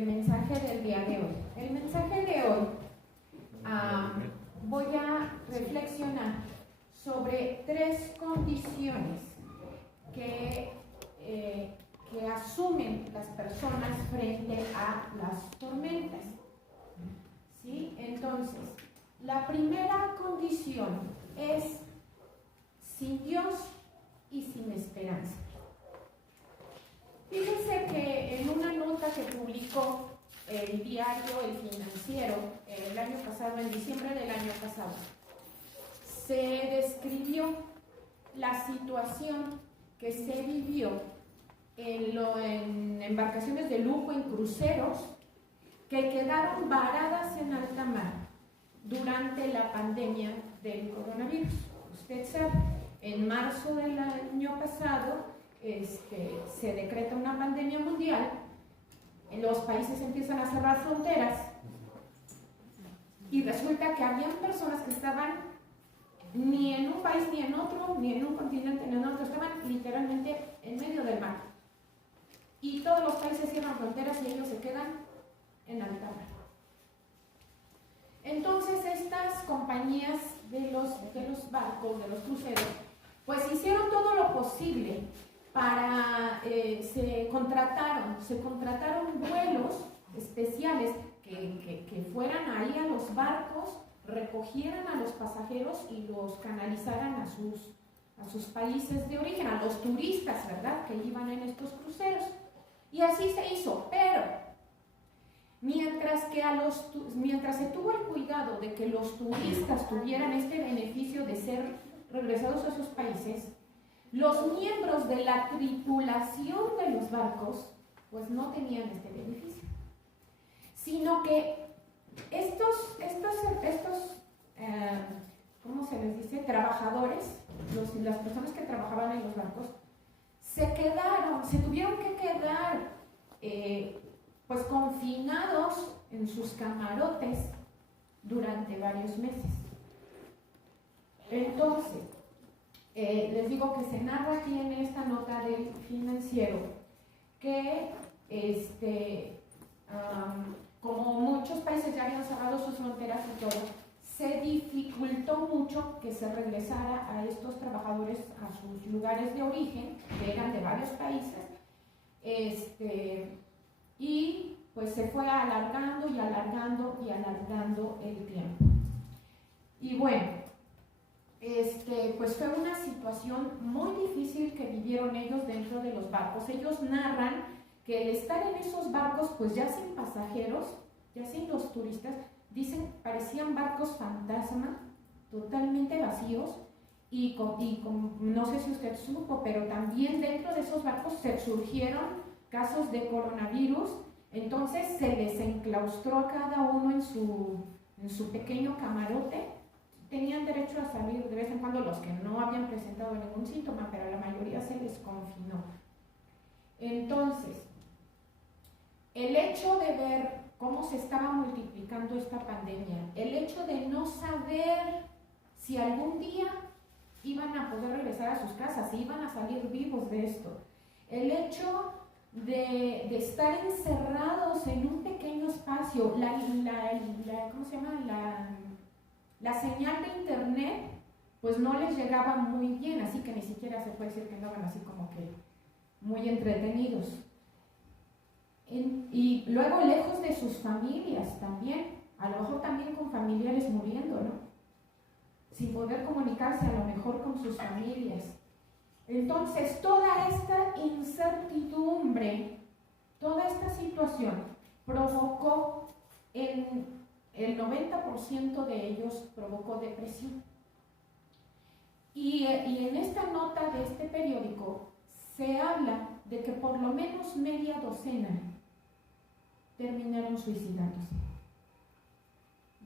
el mensaje del día de hoy. El mensaje de hoy voy a reflexionar sobre 3 condiciones que asumen las personas frente a las tormentas. ¿Sí? Entonces, la primera condición es sin Dios y sin esperanza. Fíjense que en una nota que publicó el diario El Financiero el año pasado, en diciembre del año pasado, se describió la situación que se vivió en embarcaciones de lujo, en cruceros, que quedaron varadas en alta mar durante la pandemia del coronavirus. Usted sabe, en marzo del año pasado se decreta una pandemia mundial, los países empiezan a cerrar fronteras y resulta que habían personas que estaban ni en un país ni en otro, ni en un continente ni en otro, estaban literalmente en medio del mar. Y todos los países cierran fronteras y ellos se quedan en alta mar. Entonces estas compañías de los barcos, de los cruceros, pues hicieron todo lo posible para, se contrataron vuelos especiales que fueran ahí a los barcos, recogieran a los pasajeros y los canalizaran a sus países de origen, a los turistas, ¿verdad?, que iban en estos cruceros. Y así se hizo, pero mientras se tuvo el cuidado de que los turistas tuvieran este beneficio de ser regresados a sus países, los miembros de la tripulación de los barcos pues no tenían este beneficio, sino que estos ¿cómo se les dice?, trabajadores, las personas que trabajaban en los barcos, se tuvieron que quedar pues confinados en sus camarotes durante varios meses. Entonces, les digo que se narra aquí en esta nota del Financiero que como muchos países ya habían cerrado sus fronteras y todo, se dificultó mucho que se regresara a estos trabajadores a sus lugares de origen, que eran de varios países, y pues se fue alargando y alargando y alargando el tiempo. Y bueno, pues fue una situación muy difícil que vivieron ellos dentro de los barcos. Ellos narran que el estar en esos barcos, pues ya sin pasajeros, ya sin los turistas, dicen, parecían barcos fantasma, totalmente vacíos, y no sé si usted supo, pero también dentro de esos barcos se surgieron casos de coronavirus. Entonces se les enclaustró a cada uno en su pequeño camarote. Tenían derecho a salir de vez en cuando los que no habían presentado ningún síntoma, pero a la mayoría se les confinó. Entonces, el hecho de ver cómo se estaba multiplicando esta pandemia, el hecho de no saber si algún día iban a poder regresar a sus casas, si iban a salir vivos de esto, el hecho de estar encerrados en un pequeño espacio, ¿cómo se llama?, la señal de internet pues no les llegaba muy bien, así que ni siquiera se puede decir que andaban así como que muy entretenidos. Y luego lejos de sus familias también, a lo mejor también con familiares muriendo, ¿no?, sin poder comunicarse a lo mejor con sus familias. Entonces toda esta incertidumbre, toda esta situación provocó el 90% de ellos provocó depresión. Y en esta nota de este periódico se habla de que por lo menos media docena terminaron suicidándose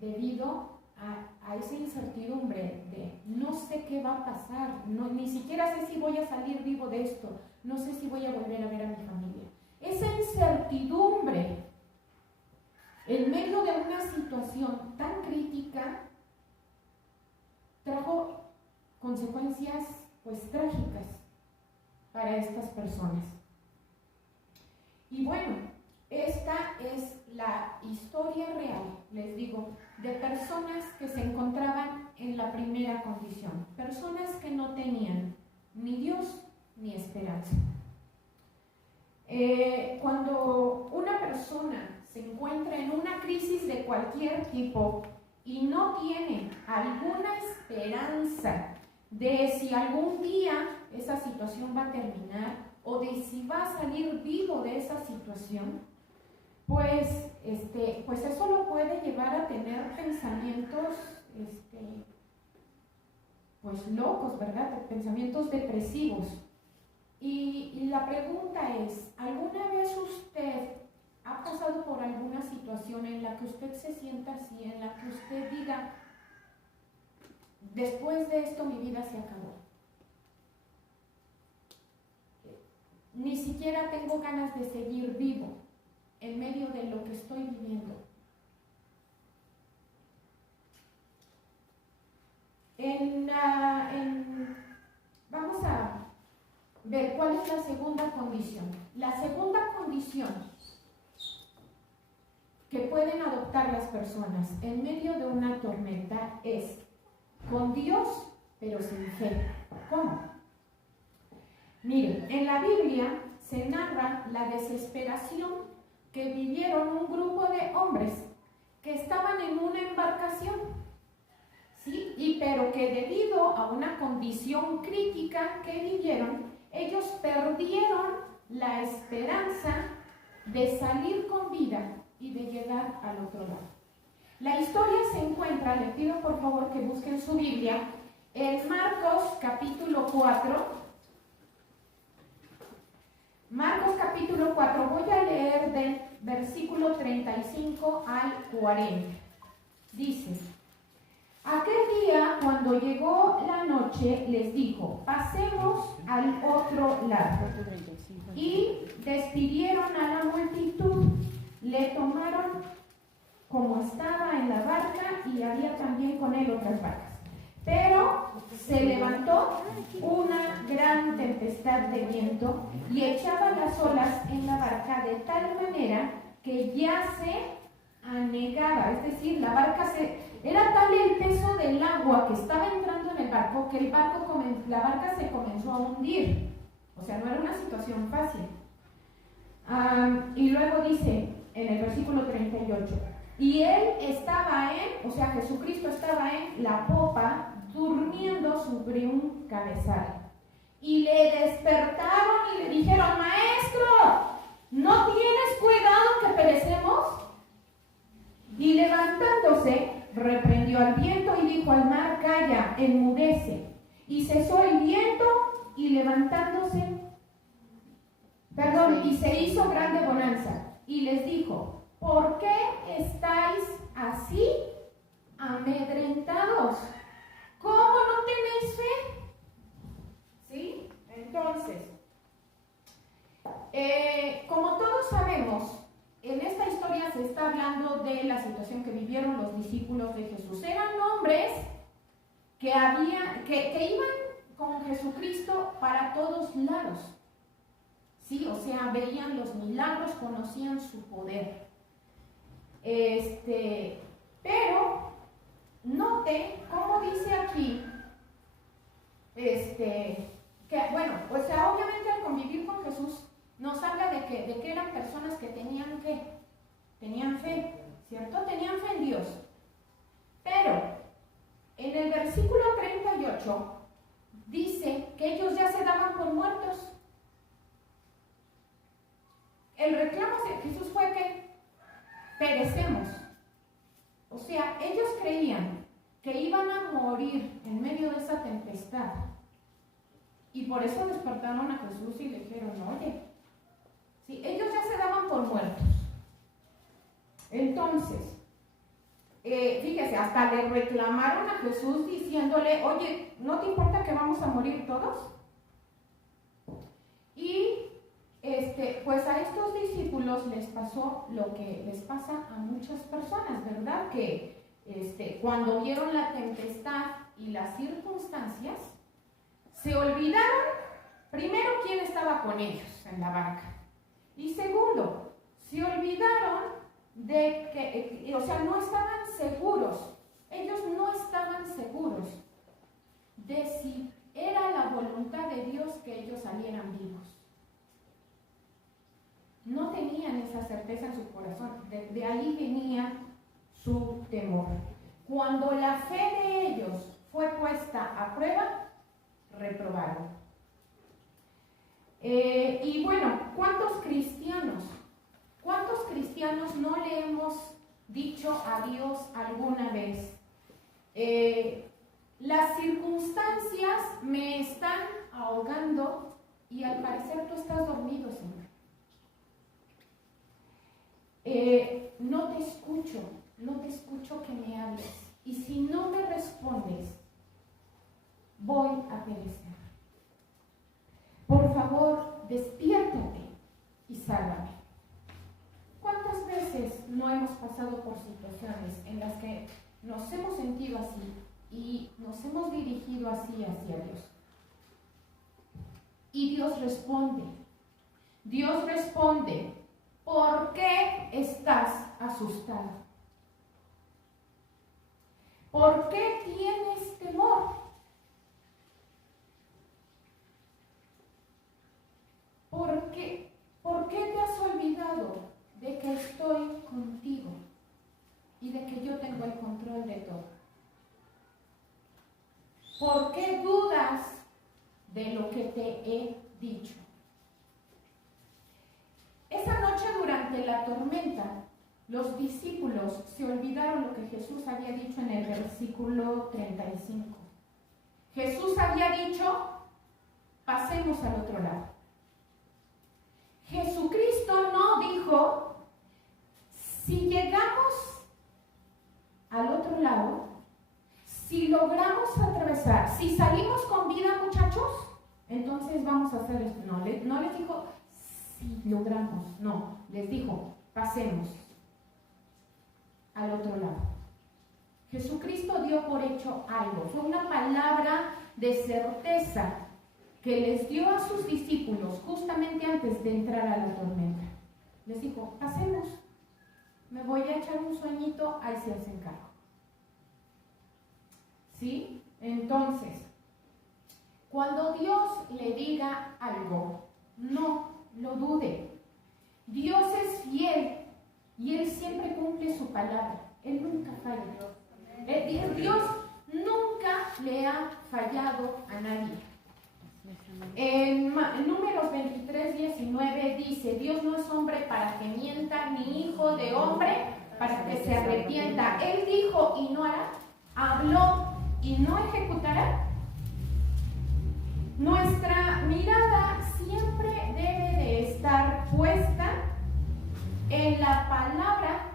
debido a esa incertidumbre de no sé qué va a pasar, ni siquiera sé si voy a salir vivo de esto, no sé si voy a volver a ver a mi familia. Esa incertidumbre en medio de una situación tan crítica trajo consecuencias pues trágicas para estas personas. Y bueno, esta es la historia real, les digo, de personas que se encontraban en la primera condición, personas que no tenían ni Dios ni esperanza. Cuando una persona se encuentra en una crisis de cualquier tipo y no tiene alguna esperanza de si algún día esa situación va a terminar o de si va a salir vivo de esa situación, pues eso lo puede llevar a tener pensamientos pues locos, ¿verdad? Pensamientos depresivos. Y la pregunta es, ¿alguna vez usted ha pasado por alguna situación en la que usted se sienta así, en la que usted diga, después de esto mi vida se acabó? Ni siquiera tengo ganas de seguir vivo en medio de lo que estoy viviendo. Vamos a ver cuál es la segunda condición. La segunda condición que pueden adoptar las personas en medio de una tormenta es con Dios, pero sin fe. ¿Cómo? Miren, en la Biblia se narra la desesperación que vivieron un grupo de hombres que estaban en una embarcación, ¿sí? Pero que debido a una condición crítica que vivieron, ellos perdieron la esperanza de salir con vida y de llegar al otro lado. La historia se encuentra, les pido por favor que busquen su Biblia, en Marcos capítulo 4. Marcos capítulo 4, voy a leer del versículo 35 al 40. Dice: aquel día, cuando llegó la noche, les dijo, pasemos al otro lado. Y despidieron a la multitud, le tomaron como estaba en la barca y había también con él otras barcas. Pero se levantó una gran tempestad de viento y echaba las olas en la barca de tal manera que ya se anegaba, es decir, la barca era tal el peso del agua que estaba entrando en el barco que la barca se comenzó a hundir. O sea, no era una situación fácil. Y luego dice en el versículo 38, y él estaba o sea, Jesucristo estaba en la popa durmiendo sobre un cabezal. Y le despertaron y le dijeron, maestro, ¿no tienes cuidado que perecemos? Y levantándose, reprendió al viento y dijo al mar, calla, enmudece. Y cesó el viento y levantándose, y se hizo grande bonanza. Y les dijo, ¿por qué estáis así amedrentados? ¿Cómo no tenéis fe? ¿Sí? Entonces, como todos sabemos, en esta historia se está hablando de la situación que vivieron los discípulos de Jesús. Eran hombres que iban con Jesucristo para todos lados. Sí, o sea, veían los milagros, conocían su poder. Pero note cómo dice aquí, obviamente al convivir con Jesús nos habla de que eran personas que tenían fe, ¿cierto? Tenían fe en Dios. Pero en el versículo 38 dice que ellos ya se daban por muertos. El reclamo de Jesús fue que perecemos. O sea, ellos creían que iban a morir en medio de esa tempestad. Y por eso despertaron a Jesús y le dijeron, oye, sí, ellos ya se daban por muertos. Entonces, fíjese, hasta le reclamaron a Jesús diciéndole, oye, ¿no te importa que vamos a morir todos? Y pues a estos discípulos les pasó lo que les pasa a muchas personas, ¿verdad? Que cuando vieron la tempestad y las circunstancias, se olvidaron, primero, quién estaba con ellos en la barca. Y segundo, se olvidaron de de que, no estaban seguros, ellos no estaban seguros de si era la voluntad de Dios que ellos salieran vivos. No tenían esa certeza en su corazón, de ahí venía su temor. Cuando la fe de ellos fue puesta a prueba, reprobaron. Y bueno, ¿cuántos cristianos no le hemos dicho a Dios alguna vez? Las circunstancias me están ahogando y al parecer tú estás dormido, Señor. No te escucho que me hables. Y si no me respondes, voy a perecer. Por favor, despiértate y sálvame. ¿Cuántas veces no hemos pasado por situaciones en las que nos hemos sentido así y nos hemos dirigido así hacia Dios? Y Dios responde. Dios responde. ¿Por qué estás asustado? ¿Por qué tienes temor? ¿Por qué te has olvidado de que estoy contigo y de que yo tengo el control de todo? ¿Por qué dudas de lo que te he dicho? Esa noche durante la tormenta, los discípulos se olvidaron lo que Jesús había dicho en el versículo 35. Jesús había dicho, pasemos al otro lado. Jesucristo no dijo, si llegamos al otro lado, si logramos atravesar, si salimos con vida, muchachos, entonces vamos a hacer esto. No les dijo, si logramos, no, les dijo, pasemos al otro lado. Jesucristo dio por hecho algo, fue una palabra de certeza que les dio a sus discípulos justamente antes de entrar a la tormenta. Les dijo, pasemos, me voy a echar un sueñito, ahí se hacen cargo. ¿Sí? Entonces, cuando Dios le diga algo, no lo dude. Dios es fiel y Él siempre cumple su palabra. Él nunca falla. Dios nunca le ha fallado a nadie. En Números 23:19 dice, Dios no es hombre para que mienta, ni hijo de hombre para que se arrepienta. Él dijo y no hará, habló y no ejecutará. Nuestra mirada siempre debe de estar puesta en la palabra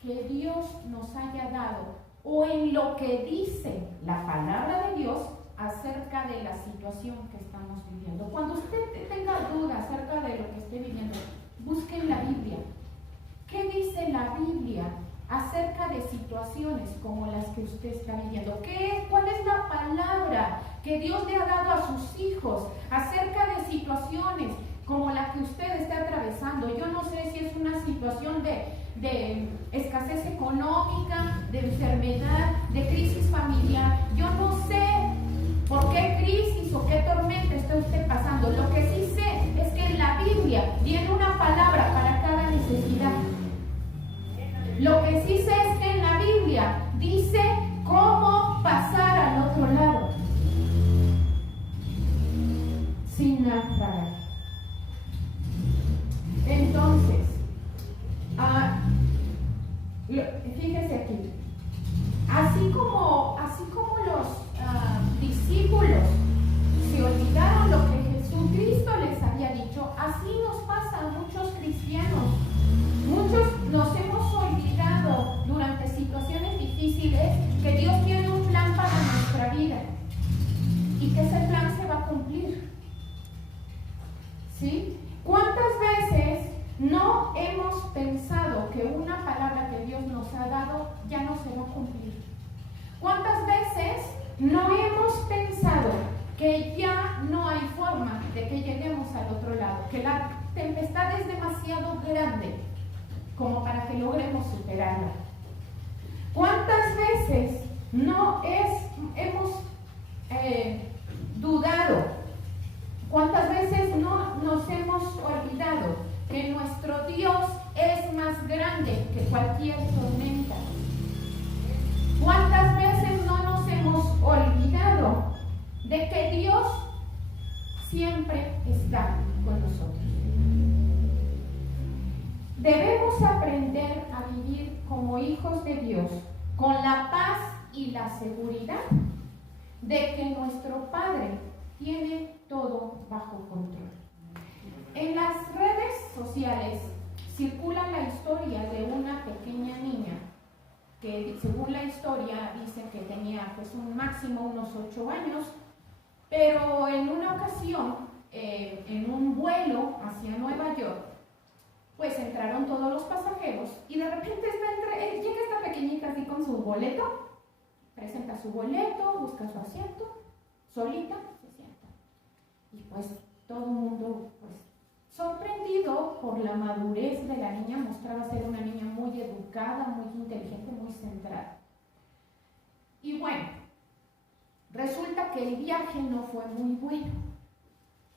que Dios nos haya dado o en lo que dice la palabra de Dios acerca de la situación que estamos viviendo. Cuando usted tenga duda acerca de lo que esté viviendo, busque en la Biblia. ¿Qué dice la Biblia acerca de situaciones como las que usted está viviendo? ¿Cuál es la palabra que Dios le ha dado a sus hijos acerca de situaciones como la que usted está atravesando? Yo no sé si es una situación de escasez económica, de enfermedad, de crisis familiar. Yo no sé por qué crisis o qué tormenta está usted pasando. Lo que sí sé es que en la Biblia viene una palabra para cada necesidad. Lo que sí sé es que en la Biblia dice cómo pasar al otro lado sin naufragar. Entonces, fíjese aquí, así como los discípulos se olvidaron lo que Jesucristo les había dicho, así nos pasa a muchos cristianos. Muchos nos hemos olvidado durante situaciones difíciles que Dios tiene un plan para nuestra vida y que ese plan se va a cumplir. ¿Sí? ¿Cuántas veces no hemos pensado que una palabra que Dios nos ha dado ya no se va a cumplir? ¿Cuántas veces no hemos pensado que ya no hay forma de que lleguemos al otro lado, que la tempestad es demasiado grande como para que logremos superarla. ¿Cuántas veces hemos dudado? ¿Cuántas veces no nos hemos olvidado que nuestro Dios es más grande que cualquier tormenta? ¿Cuántas veces no nos hemos olvidado de que Dios siempre está con nosotros? Debemos aprender a vivir como hijos de Dios, con la paz y la seguridad de que nuestro Padre tiene todo bajo control. En las redes sociales circula la historia de una pequeña niña que, según la historia, dice que tenía pues un máximo unos 8 años, pero en una ocasión, en un vuelo hacia Nueva York, pues entraron todos los pasajeros y de repente llega esta pequeñita así con su boleto, presenta su boleto, busca su asiento, solita se sienta. Y pues todo el mundo, pues sorprendido por la madurez de la niña, mostraba ser una niña muy educada, muy inteligente, muy centrada. Y bueno, resulta que el viaje no fue muy bueno.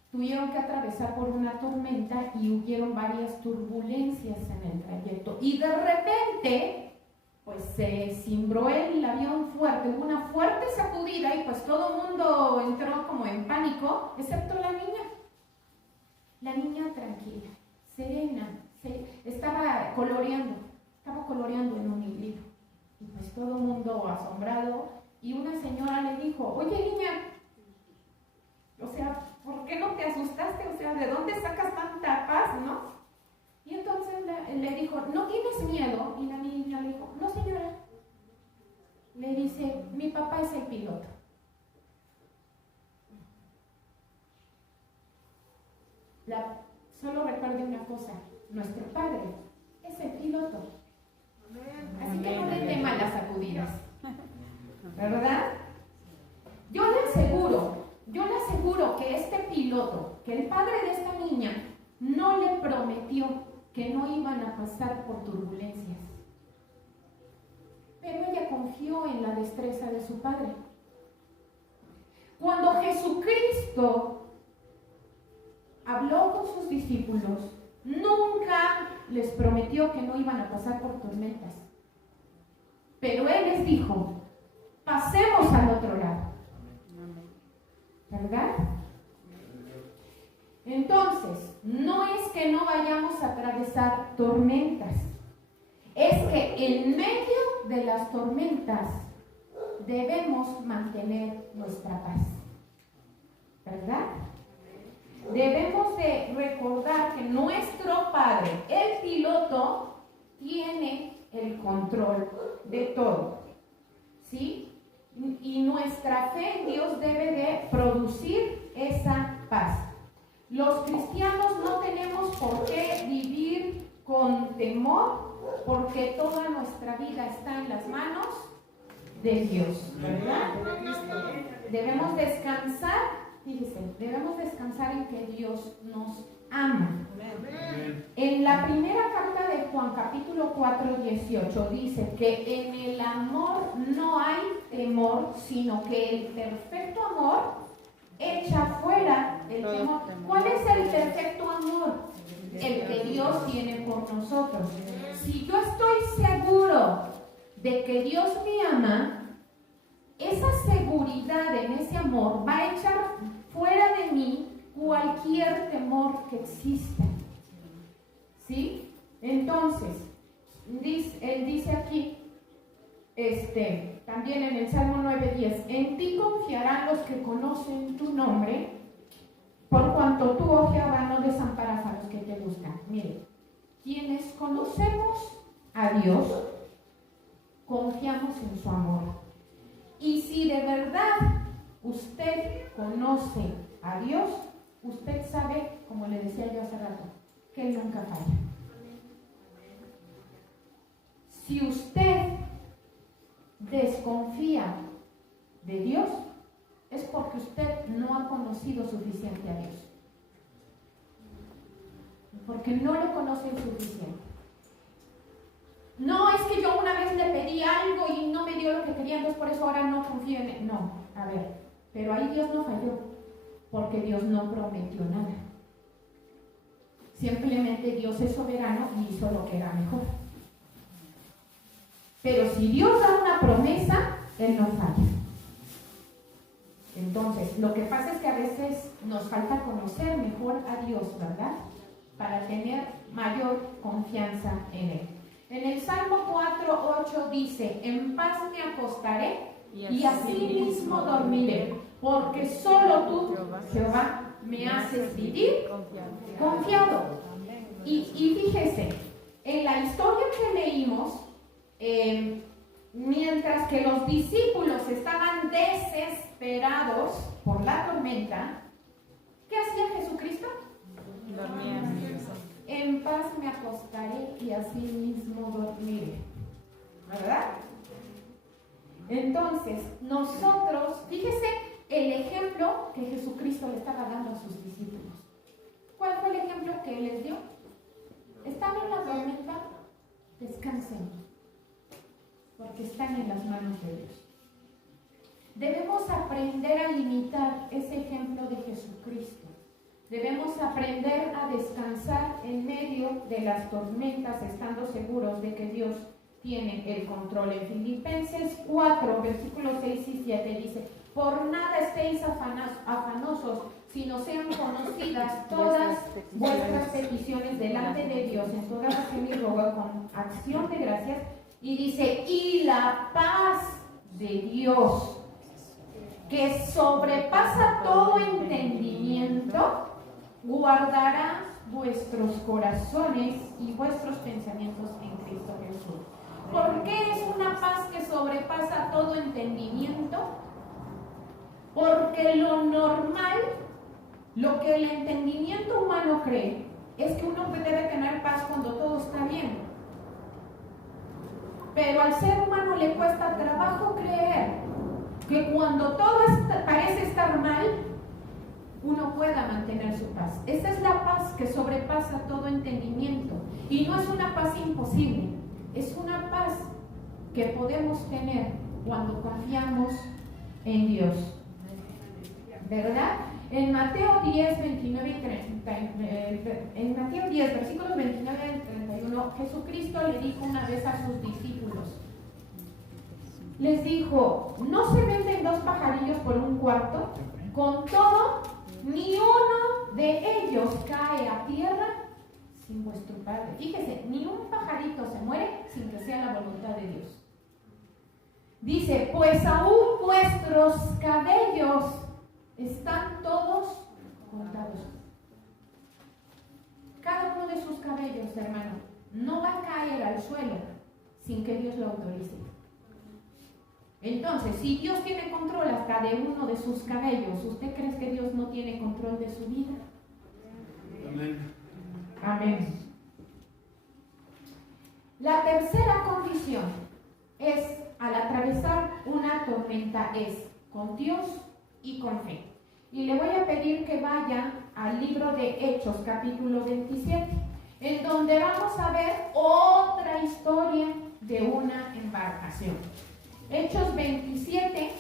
Tuvieron que atravesar por una tormenta y hubieron varias turbulencias en el trayecto. Y de repente, pues se cimbró el avión fuerte, hubo una fuerte sacudida y pues todo el mundo entró como en pánico, excepto la niña. La niña tranquila, serena, estaba coloreando en un librito. Y pues todo el mundo asombrado. Y una señora le dijo, oye niña, o sea, ¿por qué no te asustaste? O sea, ¿de dónde sacas tanta paz, no? Y entonces le dijo, ¿no tienes miedo? Y la niña le dijo, no señora. Le dice, mi papá es el piloto. Solo recuerde una cosa, nuestro Padre es el piloto. Así que no le teman las sacudidas, ¿verdad? Yo le aseguro que este piloto, que el padre de esta niña, no le prometió que no iban a pasar por turbulencias. Pero ella confió en la destreza de su padre. Cuando Jesucristo habló con sus discípulos, nunca les prometió que no iban a pasar por tormentas. Pero Él les dijo, pasemos al otro lado. ¿Verdad? Entonces, no es que no vayamos a atravesar tormentas, es que en medio de las tormentas debemos mantener nuestra paz. ¿Verdad? Debemos de recordar que nuestro Padre, el piloto, tiene el control de todo. ¿Sí? Y nuestra fe en Dios debe de producir esa paz. Los cristianos no tenemos por qué vivir con temor, porque toda nuestra vida está en las manos de Dios, ¿verdad? Debemos descansar, fíjense, debemos descansar en que Dios nos ama. En la primera carta de Juan, capítulo 4, 18, dice que en el amor no hay temor, sino que el perfecto amor echa fuera el temor. ¿Cuál es el perfecto amor? El que Dios tiene por nosotros. Si yo estoy seguro de que Dios me ama, esa seguridad en ese amor va a echar fuera de mí cualquier temor que exista. ¿Sí? Entonces, él dice aquí, también en el Salmo 9:10, en ti confiarán los que conocen tu nombre, por cuanto tú, oh Jehová, no desamparas a los que te buscan. Mire, quienes conocemos a Dios, confiamos en su amor. Y si de verdad usted conoce a Dios, usted sabe, como le decía yo hace rato, que Él nunca falla. Si usted desconfía de Dios, es porque usted no ha conocido suficiente a Dios. Porque no lo conoce suficiente. pedí algo y no me dio lo que quería, entonces por eso ahora no confío en él. No, a ver, pero ahí Dios no falló, porque Dios no prometió nada. Simplemente Dios es soberano y hizo lo que era mejor. Pero si Dios da una promesa, Él no falla. Entonces, lo que pasa es que a veces nos falta conocer mejor a Dios, ¿verdad? Para tener mayor confianza en Él. En el Salmo 4:8 dice: en paz me acostaré y así mismo dormiré, porque solo tú, Jehová, me haces vivir confiado. Y fíjese, en la historia que leímos, mientras que los discípulos estaban desesperados por la tormenta, ¿qué hacía Jesucristo? Dormía. En paz me acostaré y así mismo dormiré. ¿Verdad? Entonces, nosotros, fíjese el ejemplo que Jesucristo le estaba dando a sus discípulos. ¿Cuál fue el ejemplo que Él les dio? Están en la tormenta, descansen, porque están en las manos de Dios. Debemos aprender a imitar ese ejemplo de Jesucristo. Debemos aprender a descansar en medio de las tormentas, estando seguros de que Dios tiene el control. En Filipenses 4, versículos 6 y 7 dice: por nada estéis afanosos, sino sean conocidas todas vuestras peticiones delante de Dios, en toda oración y ruego con acción de gracias. Y dice: y la paz de Dios, que sobrepasa todo entendimiento, guardará vuestros corazones y vuestros pensamientos en Cristo Jesús. ¿Por qué es una paz que sobrepasa todo entendimiento? Porque lo normal, lo que el entendimiento humano cree, es que uno debe tener paz cuando todo está bien. Pero al ser humano le cuesta trabajo creer que cuando todo parece estar mal, uno pueda mantener su paz. Esa es la paz que sobrepasa todo entendimiento. Y no es una paz imposible, es una paz que podemos tener cuando confiamos en Dios. ¿Verdad? En Mateo 10, 29 y 30, en Mateo 10, versículos 29 y 31, Jesucristo le dijo una vez a sus discípulos, les dijo: ¿no se venden 2 pajarillos por un cuarto? Con todo, ni uno de ellos cae a tierra sin vuestro Padre. Fíjese, ni un pajarito se muere sin que sea la voluntad de Dios. Dice: pues aún vuestros cabellos están todos contados. Cada uno de sus cabellos, hermano, no va a caer al suelo sin que Dios lo autorice. Entonces, si Dios tiene control hasta de uno de sus cabellos, ¿usted cree que Dios no tiene control de su vida? Amén. Amén. La tercera condición es, al atravesar una tormenta, es con Dios y con fe. Y le voy a pedir que vaya al libro de Hechos, capítulo 27, en donde vamos a ver otra historia de una embarcación. Hechos 27,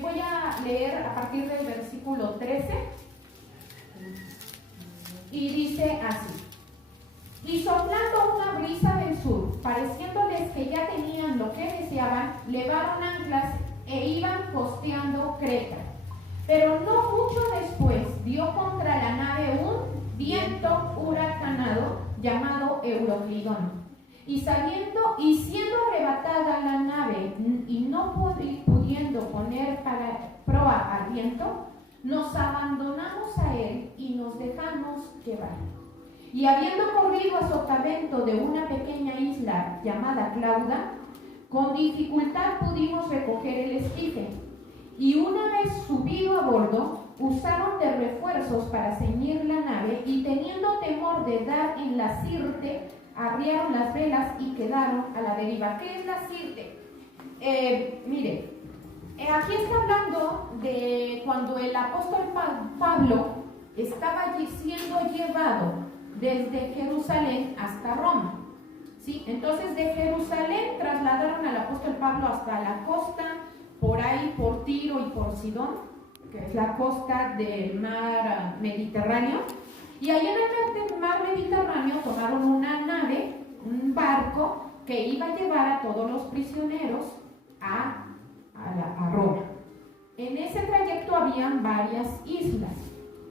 voy a leer a partir del versículo 13, y dice así: y soplando una brisa del sur, pareciéndoles que ya tenían lo que deseaban, levaron anclas e iban costeando Creta. Pero no mucho después dio contra la nave un viento huracanado llamado Euroclidón. Y siendo arrebatada la nave y no pudiendo poner para proa al viento, nos abandonamos a él y nos dejamos llevar. Y habiendo corrido a sotavento de una pequeña isla llamada Clauda, con dificultad pudimos recoger el esquife. Y una vez subido a bordo, usaron de refuerzos para ceñir la nave, y teniendo temor de dar en la sirte, arriaron las velas y quedaron a la deriva. ¿Qué es la sirte? Mire, aquí está hablando de cuando el apóstol Pablo estaba siendo llevado desde Jerusalén hasta Roma, ¿sí? Entonces de Jerusalén trasladaron al apóstol Pablo hasta la costa, por ahí por Tiro y por Sidón, que es la costa del mar Mediterráneo, y ahí en el mar Mediterráneo tomaron una nave, un barco, que iba a llevar a todos los prisioneros a Roma. En ese trayecto habían varias islas.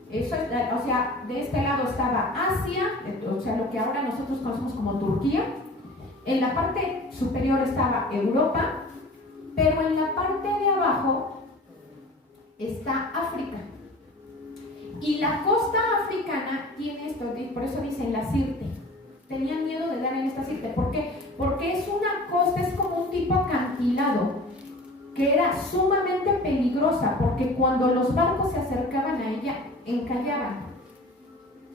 Eso, o sea, de este lado estaba Asia, o sea, lo que ahora nosotros conocemos como Turquía. En la parte superior estaba Europa, pero en la parte de abajo está África. Y la costa africana tiene esto, por eso dicen la Sirte. Tenían miedo de dar en esta Sirte. ¿Por qué? Porque es una costa, es como un tipo acantilado, que era sumamente peligrosa, porque cuando los barcos se acercaban a ella, encallaban.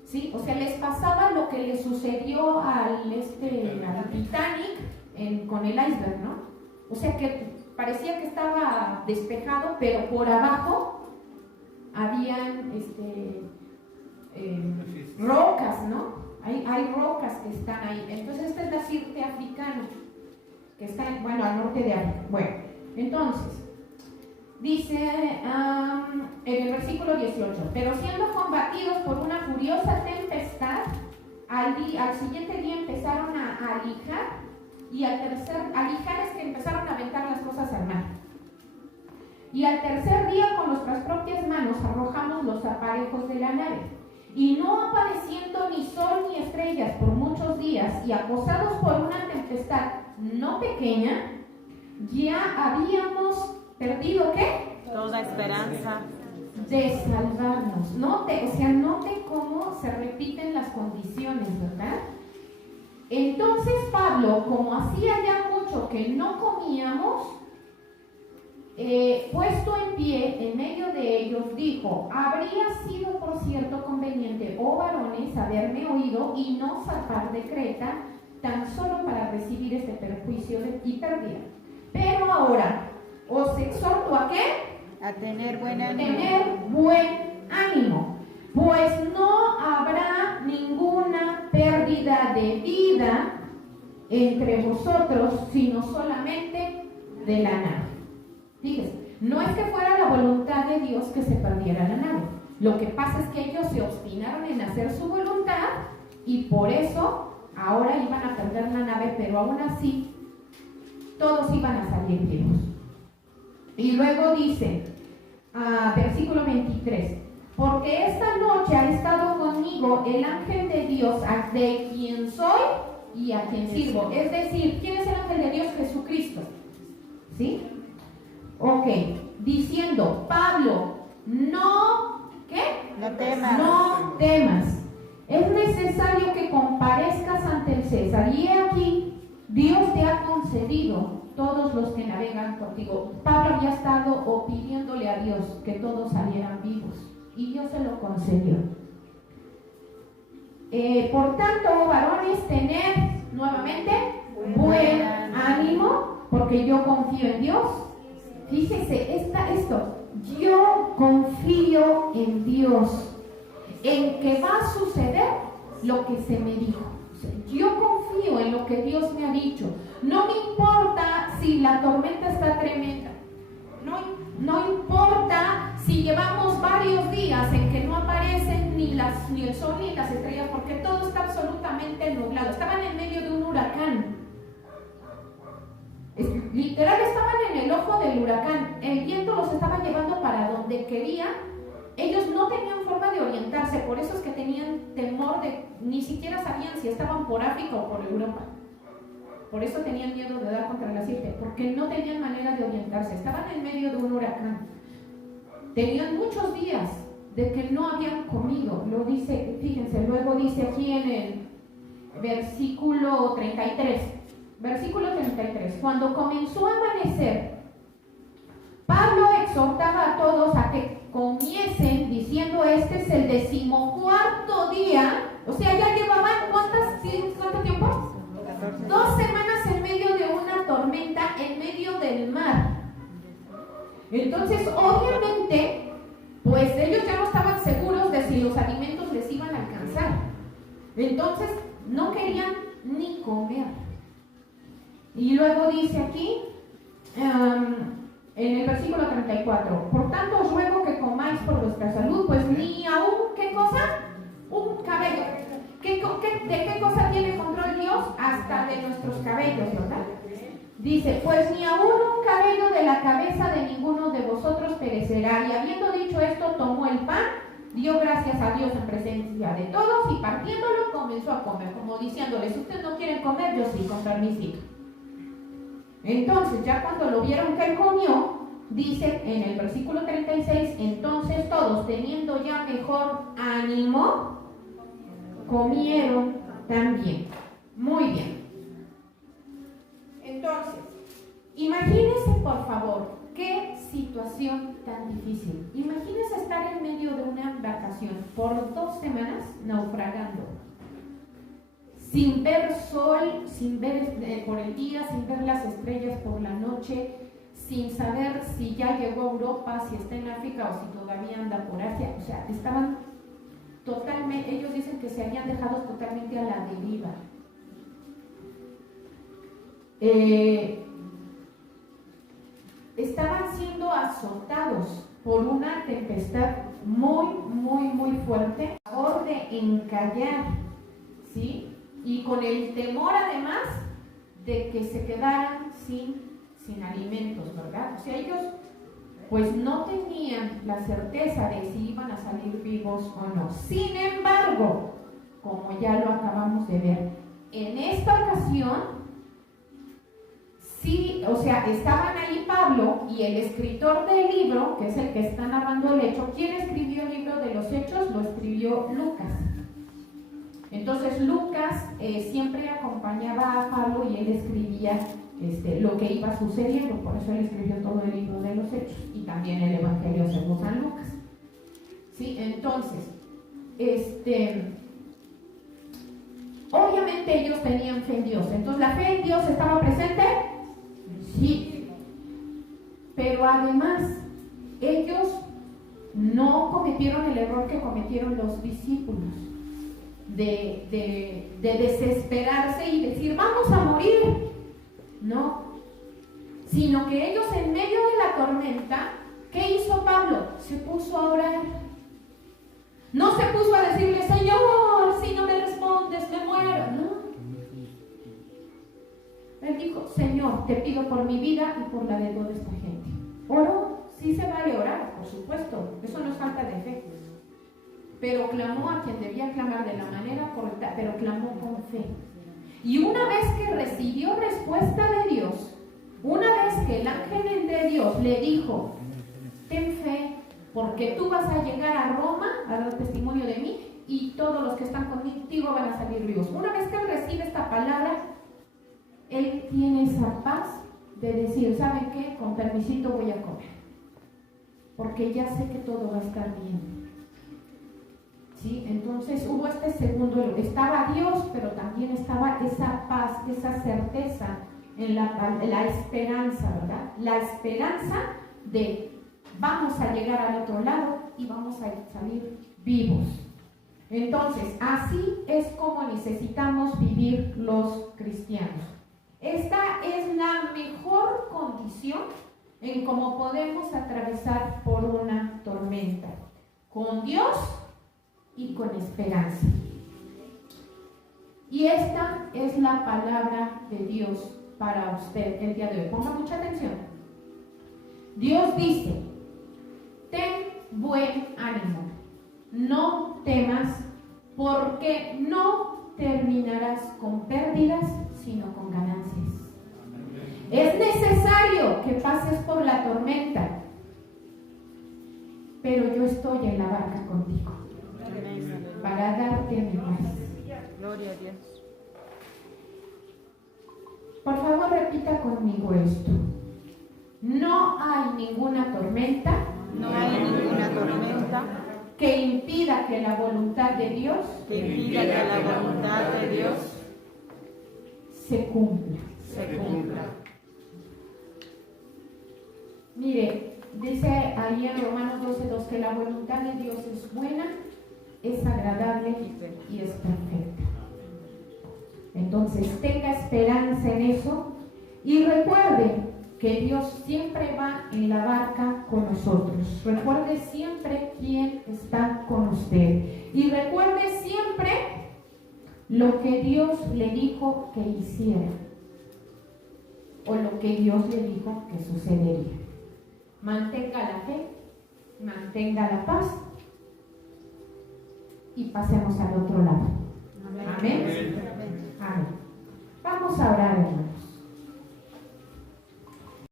¿Sí? O sea, les pasaba lo que le sucedió al Titanic con el iceberg, ¿no? O sea, que parecía que estaba despejado, pero por abajo habían rocas, ¿no? Hay rocas que están ahí. Entonces, esta es la Sirte africana, que está, bueno, al norte de África. Bueno, entonces, dice en el versículo 18, pero siendo combatidos por una furiosa tempestad, al siguiente día empezaron a alijar, y alijar es que empezaron a aventar las cosas al mar. Y al tercer día con nuestras propias manos arrojamos los aparejos de la nave. Y no apareciendo ni sol ni estrellas por muchos días, y acosados por una tempestad no pequeña, ya habíamos perdido, ¿qué? Toda esperanza de salvarnos. Note cómo se repiten las condiciones, ¿verdad? Entonces Pablo, como hacía ya mucho que no comíamos, puesto en pie en medio de ellos, dijo: habría sido por cierto conveniente, oh varones, haberme oído y no zarpar de Creta, tan solo para recibir este perjuicio y pérdida. Pero ahora os exhorto ¿a qué? a tener buen ánimo. Tener buen ánimo, pues no habrá ninguna pérdida de vida entre vosotros, sino solamente de la nave. Fíjense, no es que fuera la voluntad de Dios que se perdiera la nave. Lo que pasa es que ellos se obstinaron en hacer su voluntad y por eso ahora iban a perder la nave, pero aún así todos iban a salir vivos. Y luego dice, versículo 23, porque esta noche ha estado conmigo el ángel de Dios, de quien soy y a quien sirvo. Es decir, ¿quién es el ángel de Dios? Jesucristo. ¿Sí? Ok, diciendo, Pablo, no, ¿qué? No temas. No temas. Es necesario que comparezcas ante el César. Y he aquí, Dios te ha concedido todos los que navegan contigo. Pablo había estado pidiéndole a Dios que todos salieran vivos. Y Dios se lo concedió. Por tanto, varones, tened nuevamente buen ánimo, porque yo confío en Dios. Fíjese, esto, yo confío en Dios, en que va a suceder lo que se me dijo. O sea, yo confío en lo que Dios me ha dicho. No me importa si la tormenta está tremenda. No importa si llevamos varios días en que no aparecen ni el sol ni las estrellas, porque todo está absolutamente nublado. Estaban en medio de un huracán. Literal, estaban en el ojo del huracán. El viento los estaba llevando para donde quería. Ellos no tenían forma de orientarse, por eso es que tenían temor ni siquiera sabían si estaban por África o por Europa. Por eso tenían miedo de dar contra la Sirte, porque no tenían manera de orientarse. Estaban en medio de un huracán. Tenían muchos días de que no habían comido. Lo dice, fíjense, luego dice aquí en el versículo 33. Versículo 33. Cuando comenzó a amanecer, Pablo exhortaba a todos a que comiesen, diciendo: este es el 14º día. O sea, ya llevaban ¿cuánto tiempo? 2 semanas en medio de una tormenta, en medio del mar. Entonces, obviamente, pues ellos ya no estaban seguros de si los alimentos les iban a alcanzar. Entonces, no querían ni comer. Y luego dice aquí, en el versículo 34, por tanto os ruego que comáis por vuestra salud, pues ni aún, ¿qué cosa? Un cabello. ¿De qué cosa tiene control Dios? Hasta de nuestros cabellos, ¿verdad? Dice, pues ni aún un cabello de la cabeza de ninguno de vosotros perecerá. Y habiendo dicho esto, tomó el pan, dio gracias a Dios en presencia de todos y partiéndolo comenzó a comer, como diciéndoles, si ustedes no quieren comer, yo sí, con permisito. Entonces, ya cuando lo vieron que él comió, dice en el versículo 36, entonces todos, teniendo ya mejor ánimo, comieron también. Muy bien. Entonces, imagínense por favor, qué situación tan difícil. Imagínense estar en medio de una embarcación por 2 semanas naufragando, sin ver sol, sin ver por el día, sin ver las estrellas por la noche, sin saber si ya llegó a Europa, si está en África o si todavía anda por Asia. O sea, estaban totalmente, ellos dicen que se habían dejado totalmente a la deriva. Estaban siendo azotados por una tempestad muy fuerte, a favor de encallar, ¿sí? Y con el temor además de que se quedaran sin alimentos, ¿verdad? O sea, ellos pues no tenían la certeza de si iban a salir vivos o no. Sin embargo, como ya lo acabamos de ver, en esta ocasión sí, o sea, estaban ahí Pablo y el escritor del libro, que es el que está narrando el hecho. ¿Quién escribió el libro de los Hechos? Lo escribió Lucas. Entonces Lucas siempre acompañaba a Pablo y él escribía lo que iba sucediendo, por eso él escribió todo el libro de los Hechos y también el Evangelio según San Lucas. ¿Sí? Entonces, obviamente ellos tenían fe en Dios. Entonces, ¿la fe en Dios estaba presente? Sí. Pero además, ellos no cometieron el error que cometieron los discípulos de desesperarse y decir, vamos a morir. No, sino que ellos en medio de la tormenta, ¿qué hizo Pablo? Se puso a orar. No se puso a decirle, Señor, si no me respondes, me muero. No. Él dijo, Señor, te pido por mi vida y por la de toda esta gente. Oró, sí se vale orar, por supuesto, eso no es falta de fe. Pero clamó a quien debía clamar de la manera correcta, pero clamó con fe. Y una vez que recibió respuesta de Dios, una vez que el ángel de Dios le dijo, ten fe, porque tú vas a llegar a Roma a dar testimonio de mí y todos los que están contigo van a salir vivos. Una vez que él recibe esta palabra, él tiene esa paz de decir, ¿saben qué? Con permisito voy a comer, porque ya sé que todo va a estar bien. ¿Sí? Entonces hubo este segundo, estaba Dios, pero también estaba esa paz, esa certeza en la esperanza, ¿verdad? La esperanza de vamos a llegar al otro lado y vamos a salir vivos. Entonces, así es como necesitamos vivir los cristianos. Esta es la mejor condición en cómo podemos atravesar por una tormenta, con Dios y con esperanza. Y esta es la palabra de Dios para usted el día de hoy. Ponga mucha atención. Dios dice, ten buen ánimo, no temas, porque no terminarás con pérdidas, sino con ganancias. Es necesario que pases por la tormenta, pero yo estoy en la barca contigo para darte mi paz. Gloria a Dios. Por favor, repita conmigo esto. No hay ninguna tormenta, No hay ninguna tormenta que impida que la voluntad de Dios que impida que la voluntad de Dios se cumpla. se cumpla. Mire, dice ahí en Romanos 12:2 que la voluntad de Dios es buena, es agradable y es perfecta. Entonces, tenga esperanza en eso Y recuerde que Dios siempre va en la barca con nosotros. Recuerde siempre quién está con usted. Y recuerde siempre lo que Dios le dijo que hiciera. O lo que Dios le dijo que sucedería. Mantenga la fe, mantenga la paz y pasemos al otro lado. Amén. Amén. Vamos a orar, hermanos.